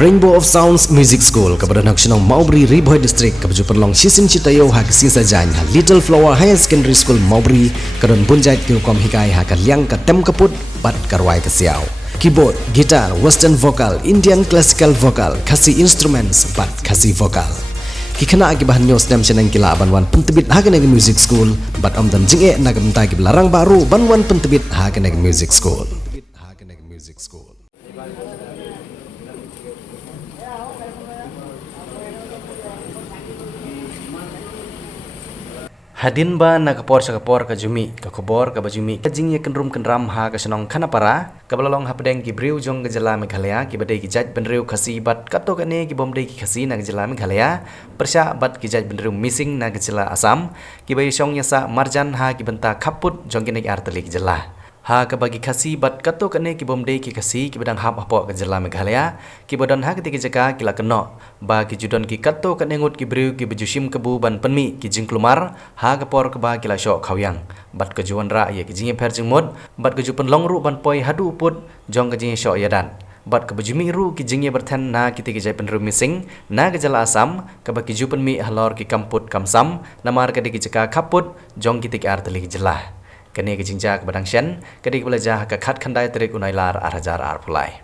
Rainbow of Sounds Music School kepada nak senang Maubri Riboy District kepada perlong sisim citayo ha kesin sajanya Little Flower Higher Secondary School Maubri kadon bunjai kirukom hikai ha kaliang ka tem kaput bat karwai kesiau keyboard, gitar, western vocal, Indian classical vocal, kasi instruments bat kasi vocal kikena akibahan news nem senang kila banwan pentebit ha keneg music school bat amdan jinge nagam ta larang baru banwan pentebit ha keneg music school Hadin ba nakapor sa kapor ka jumi ka kubor ka bajumi ka jingye kenrum kenram ha ka senong kanapara ka balalong hapdeng ki briu jong gejala Meghalaya ki badai ki jaj benriu khasi bat kato kane ki bomdei ki khasi na gejala Meghalaya persya bat ki jaj benriu missing na gejala Assam ki bai song yasa marjan ha ki benta khaput jong ki nek artali ki jela ha ka bagi khasi bat kato kane ki bomdei ki khasi ki badang hap apo gejala Meghalaya ki bodan ha ki jaka ki la keno ba ki judon ki kato kane ngut ki briu ki bejusim kebu ban penmi ki jingklumar ha ka por ka ba ki la syok khawyang bat ka juan ra ye ki jinge pher jingmod bat ka jupan long ru ban poi hadu put jong ka jinge syok yadan bat ka bejumi ru ki jinge berthan na ki jai penru missing na gejala Assam ka ba ki jupan mi halor ki kamput kamsam namar ka di ki jaka khaput jong ki artali ki jelah kene ke jingjak badang shen kedi belajar ka khat khandai trik unailar arhajar arpulai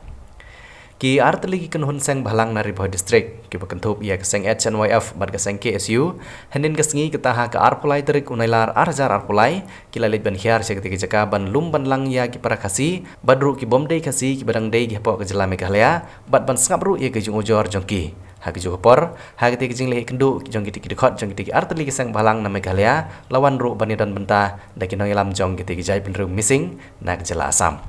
ki artli ki kunhun seng bhalang na Riboy district ki bakentup ya ka seng HNYF bad ka seng KSU hanin ka sngi ka taha ka arpulai trik unailar arhajar arpulai ki lalit ban hiar se keti jaka ban lum ban lang ya ki para khasi badru ki bomdei khasi ki badang dei ki po ka jela Meghalaya bad ban sngap ru ye ki jung ujor jongki hak jo por hak ti jing le kendu jong ki khot jong ki artli ki sang balang na Meghalaya lawan ru banidan benta da ki noilam jong ki jai penru missing na jela Assam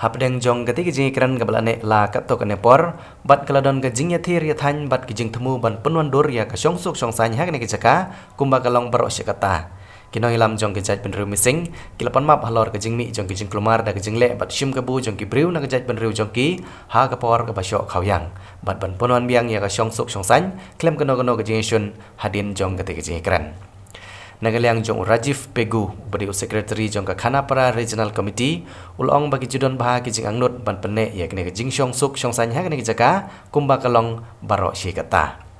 hapdeng jong ki jing kran ka balane la ka to kane por bat kaladon ka jing ya thir ya than bat ki jing themu ban penwan dor ya ka song suk song san hak ne ki jaka kumba kalong baro syakata kinoi lam jong ke jaj penru missing kilapan map halor ke jingmi jong ke jingklumar da ke jingle bat shim ke bu jong ki briu na ke jaj penru jong ki ha ka por ka basyo khawyang bat ban ponwan biang ya ka song suk song san klem ke no ke jingishun hadin jong ke jingkran nagaliang jong Rajiv Pegu beri secretary jong ka Khanapara Regional Committee ulong bagi judon bah ki jing angnut ban penne ya kene ke jing song suk song san ha kene ke jaka kumba kalong baro syikata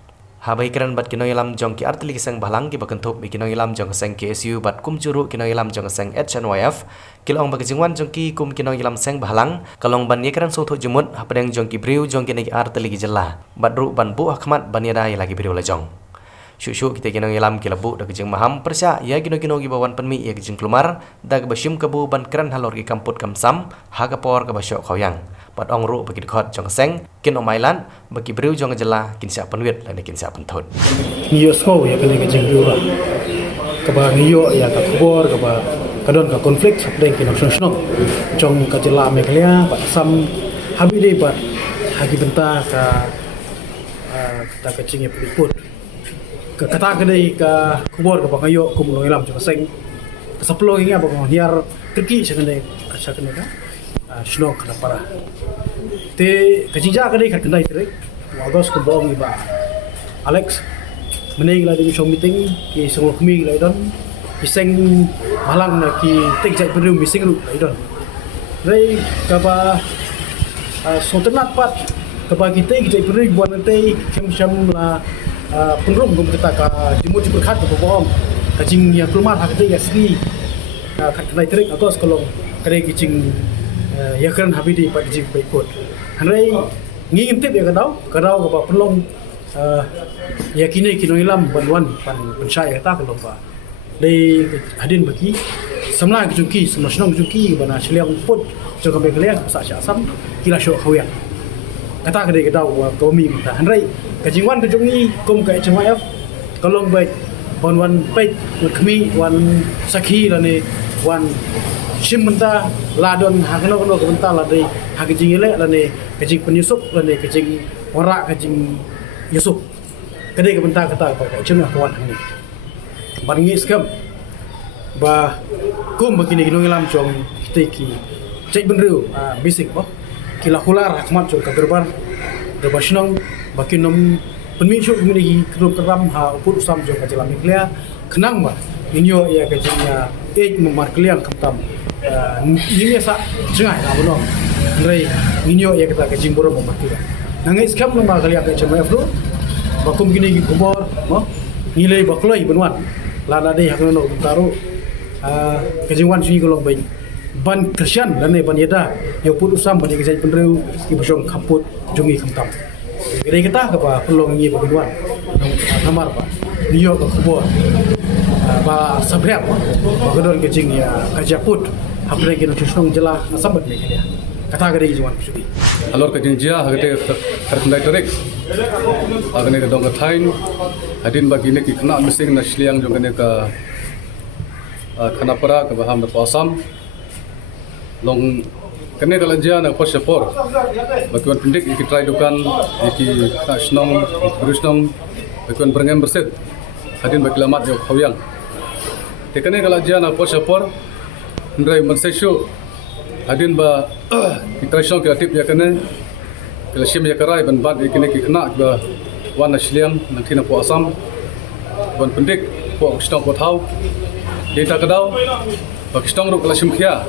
habai kran bat kinoi lam jong ki artli ki sang balang ki bakentup bi kinoi lam jong sang KSU bat kum churu kinoi lam jong sang HNYF kilong bagi jingwan jong ki kum kinoi lam sang balang kalong ban ye kran so tho jumut hapadeng jong ki briu jong ki artli ki jela bat ru ban bu ahmat ban ya lagi briu la jong syuk kita kinoi lam ki labu da jing maham persya ya kinoi ki bawan penmi ya ki jing klumar da ka basyum ka bu ban kran halor ki kamput kamsam ha ka por ka basyo khawyang bat ong ru bagi khot jong seng kin omailan bagi briu jong jela kin sia penwit la kin sia penthon ngiyo sko ya kene ke jing biura ka ba ngiyo ya ka khobor ka ba kadon ka konflik sapdeng ki nasional jong ka jela Meghalaya bat sam habi de bat hagi benta ka ta ka jing ya peliput ka kata ka dei ka khobor ka ba ngiyo kum noilam jong seng ka saplo ngi ba ko hiar kriki sakane ka Shno kana para te kajija kadai khat kandai tere wagos ko bong iba Alex menei la di show meeting ki song khmi la don iseng malang na ki tek jai peru missing ru la don rei ka ba so tenat pat ka ba ki tek jai peru buat nanti kem la penrum ko kita ka jumut berkat ko bong ka jing ya kelumar hak te ya sini khat kandai tere agos kolong kadai ki jing ya kan habi di pak jing baikut hanrai ngin tip ya kadau ka ba pelong ya kini ilam banwan pan pensyai kata kalau ba dei hadin bagi semla jungki semla senong jungki bana seliang put jong Meghalaya sa Assam kila syok khawyang kata ka dei kadau wa komi ta hanrai ka jingwan ka jungi kum ka HMF kalong baik banwan pet khmi wan sakhi la ne wan shim benta ladon hakno ke benta la dei hak jing ile la ne kajing penyusup la ne kajing ora kajing yusuf kadai ke benta kata ka cuma kawan ni bangi skam ba kum begini ginung lam jong kiteki cek benru basic ba kila hular hakmat jong ka gerbar derbashnong bakinom penmi syuk gini keram ha uput usam jong ka jela Meghalaya kenang ba inyo ya kajingnya memar kalian kamtam ini sa cengai la bono rei minyo ya kita kajing boro memar nangai scam nama kalian ke cemai afro bakum gini gi kubor mo nilai bakloi benwan lana dei hakno no taru kejiwan sui golong bain ban Christian dan ban yeda yo put usam ban ke jai penreu ki bosong kaput jungi khamtam gede kita ke ba pelong ngi benwan namar ba niyo ke kubor ba sabrem ba gedon ke jing ya kajaput habre ke no chong jela nasabat me dia kata gede jiwan kusudi alor ke jinjia hagate terkendai terik agne ke dong thain adin bagine ki khna mising na shliang jong ne ka khanapara ke baham na pasam long kene kala jia na posapor bakwan pindik ki try dukan ki kasnong brusnong bakwan berngem berset adin baklamat yo khoyang te kene kala jia na posapor ndrai manseshu adin ba kita syong kreatif ya kene kala sim ya karai ban bad kene ki khna ba wan ashliam nang thina po asam ban pendik po stong po thau data kadau ba stong ro kala sim khia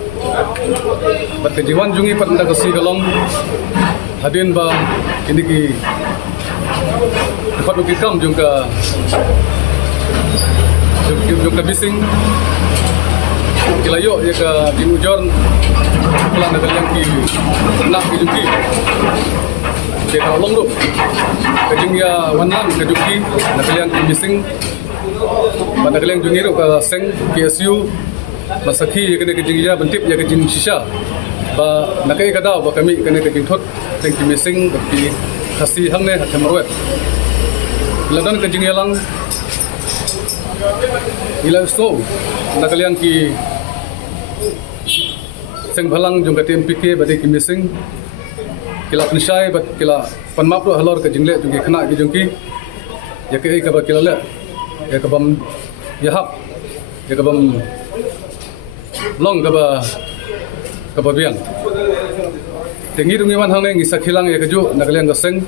bat ke jiwan jungi pat nda kasi galong adin ba kene ki pat ki kam jung ka bising kilayo ya ka dinujor pelan dengan yang ki nak ki juki dia kalau long tu kejing ya wanang ke juki nak kalian ki missing pada kalian jungi ro ka seng PSU masaki kena kejing ya bentip ya kejing shisha ba nakai kadau ba kami kena kejing thot seng ki missing ki khasi hang ne hathamrwet ladan kejing yalang ila sto nak kalian ki seng balang jong ka TMPK bade ki missing kila pensyai bat kila panmap do halor ke jingle jong khna ki jong ki ya ke ka ba kila le ya ka bam ya hap ya ka bam long ka ba biang tengi dungi wan hang ngi sakhilang ya ka ju nak liang ka seng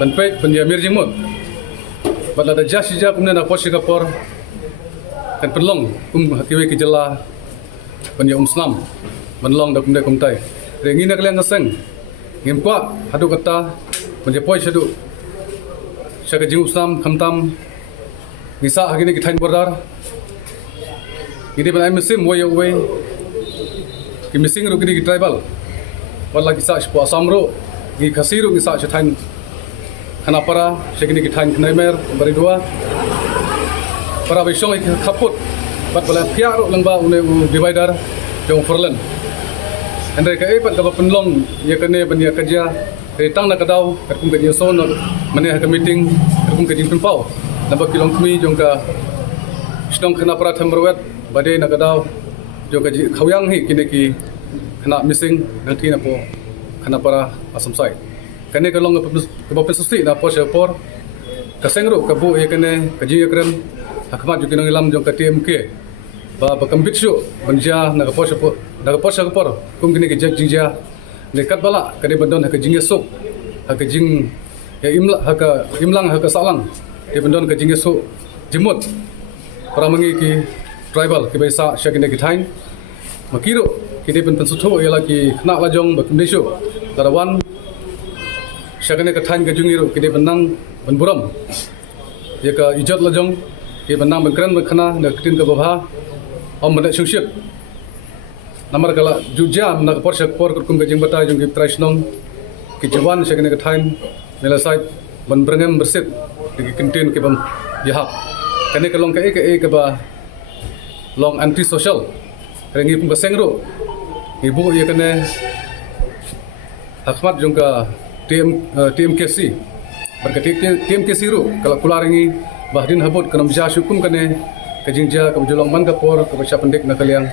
ban pe ban ya mir jimut bat la da jasija kumna na poshi ka por kan pelong hakiwe ki jela ban ya Islam banlong da kumdai kumtai rengi nak liang ngaseng ngem kwa hadu kata ban ya poi shadu shaka jing Islam khamtam ngisa hagini ki thain bordar gidi ban ai muslim way away ki missing ro gidi ki tribal wala ki sa po asamro gi khasiru ngisa thain khanapara shagini ki thain knaimer bari dua para bisong ki khaput bat bala piaro langba une divider jong forlen andre ka epat ka penlong ya kane bania kerja tang na kadau kum ke son mane ha meeting kum ke jing pau namba kilong kmi jong ka stong khana para thamrwet bade na kadau jong ka khawyang hi kine ki khana missing nang thina po khana para asam sai kane ka long ka pesusi na po por ka sengro ka bu ya kane ka ji yakren hakmat ju kinang ilam jong ka TMK ba kambit syu banja na kapos por kum gini ke jinja lekat bala kade bandon ha ke jinge sok ha ke jing ya imlang ha ke salang ke bandon ke jinge sok jimut pramangi ki tribal ke baisa shakine ki thain makiro kide pen sutho yala ki khna la jong ba kumdeshu tarawan shakine ka thain ke jungiro kide benang banburam ya ka ijat la jong ke benang bengkran khana na kitin ka babha om mana syusyuk namar kala jujam nak por kum ke jing bata jung ki traisnong ki jawan shakine ka thain mela sait ban brengem bersit ki kintin ke bam yahap kane ka long ka e ka ba long anti social rengi pum baseng ro ibu ye kane hakmat jung ka TMKC berkati TMKC ro kala kularingi bahdin habut kanam ja syukum kane kajingja kam julong man ka por ka pasya pendik na kaliang